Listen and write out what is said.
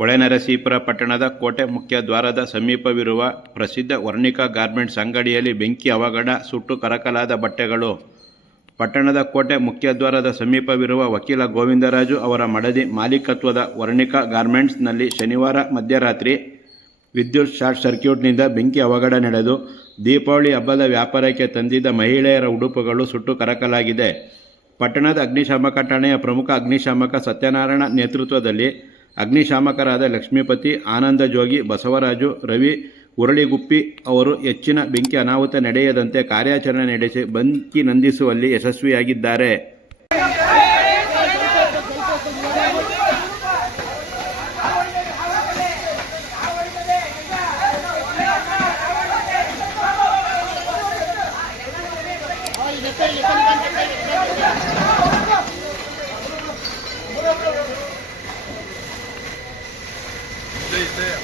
ಹೊಳೆನರಸೀಪುರ ಪಟ್ಟಣದ ಕೋಟೆ ಮುಖ್ಯ ದ್ವಾರದ ಸಮೀಪವಿರುವ ಪ್ರಸಿದ್ಧ ವರ್ಣಿಕಾ ಗಾರ್ಮೆಂಟ್ಸ್ ಅಂಗಡಿಯಲ್ಲಿ ಬೆಂಕಿ ಅವಘಡ, ಸುಟ್ಟು ಕರಕಲಾದ ಬಟ್ಟೆಗಳು. ಪಟ್ಟಣದ ಕೋಟೆ ಮುಖ್ಯದ್ವಾರದ ಸಮೀಪವಿರುವ ವಕೀಲ ಗೋವಿಂದರಾಜು ಅವರ ಮಡದಿ ಮಾಲೀಕತ್ವದ ವರ್ಣಿಕಾ ಗಾರ್ಮೆಂಟ್ಸ್ನಲ್ಲಿ ಶನಿವಾರ ಮಧ್ಯರಾತ್ರಿ ವಿದ್ಯುತ್ ಶಾರ್ಟ್ ಸರ್ಕ್ಯೂಟ್ನಿಂದ ಬೆಂಕಿ ಅವಘಡ ನಡೆದು ದೀಪಾವಳಿ ಹಬ್ಬದ ವ್ಯಾಪಾರಕ್ಕೆ ತಂದಿದ್ದ ಮಹಿಳೆಯರ ಉಡುಪುಗಳು ಸುಟ್ಟು ಕರಕಲಾಗಿದೆ. ಪಟ್ಟಣದ ಅಗ್ನಿಶಾಮಕ ಠಾಣೆಯ ಪ್ರಮುಖ ಅಗ್ನಿಶಾಮಕ ಸತ್ಯನಾರಾಯಣ ನೇತೃತ್ವದಲ್ಲಿ ಅಗ್ನಿಶಾಮಕರಾದ ಲಕ್ಷ್ಮೀಪತಿ, ಆನಂದ ಜೋಗಿ, ಬಸವರಾಜು, ರವಿ ಉರಳಿಗುಪ್ಪಿ ಅವರು ಹೆಚ್ಚಿನ ಬೆಂಕಿ ಅನಾಹುತ ನಡೆಯದಂತೆ ಕಾರ್ಯಾಚರಣೆ ನಡೆಸಿ ಬೆಂಕಿ ನಂದಿಸುವಲ್ಲಿ ಯಶಸ್ವಿಯಾಗಿದ್ದಾರೆ. Stay.